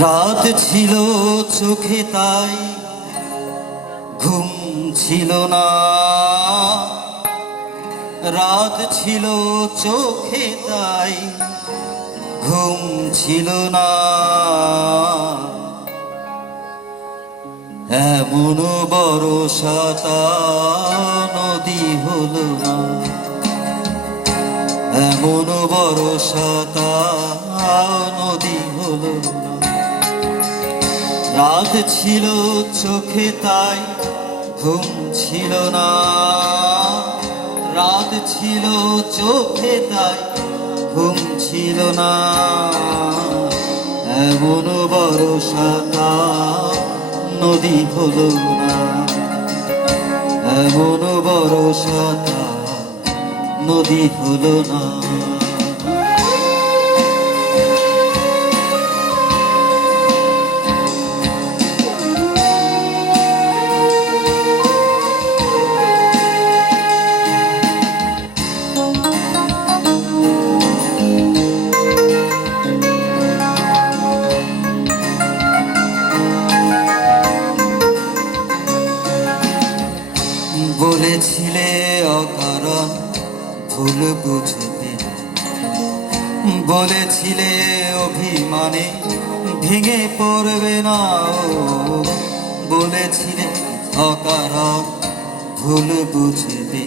রাত ছিল চোখে তাই, ঘুম ছিল না। রাত ছিল চোখে তাই, ঘুম ছিল না। এমন বড় সাতা নদী হলো না। এমন বড় সাতা নদী হলো না। রাত ছিল, চোখে তাই ঘুম ছিল না। রাত ছিল, চোখে তাই ঘুম ছিল না। এমন সাতা নদী হলো না। এমন সাতা নদী হলো না। বলেছিলে অকারণ ভুল বুঝবে বলেছিলে অভিমানে ভেঙে পড়বে না। বলেছিলে অকারণ ভুল বুঝবে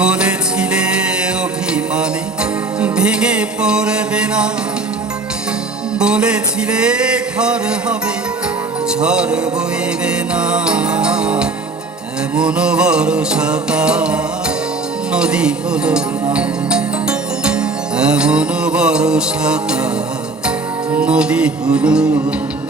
বলেছিলে অভিমানে ভেঙে পড়বে না। বলেছিলে ঘর হবে, ঝড় বইবে না। এমন বড় সাতা নদী হলো না। এমন বড় নদী হলো না।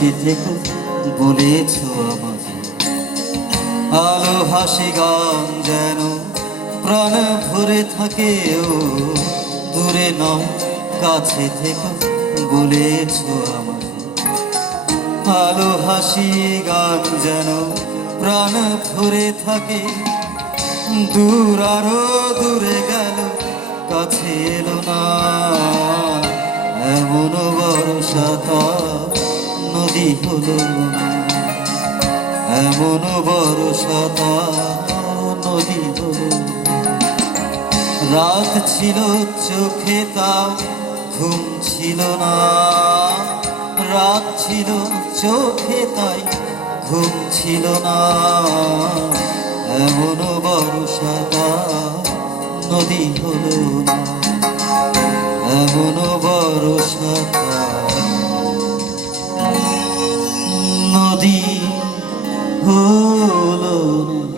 কাছে থেকে বলেছ আমাকে। আলো হাসি গান যেন, প্রাণ ভরে থাকে ও। দূরে নয়, কাছে থেকে বলেছ আমাকে। আলো হাসি গান যেন, প্রাণ ভরে থাকে। দূর আরও দূরে গেল, কাছে এলো না। এমন বড় নদী হলো এমন বড় নদী হলো। রাত ছিল, চোখে তাও ঘুম ছিল না। রাত ছিল, চোখে তাই ঘুম ছিল না। এমন বড় নদী হলো না। এমন জীবনে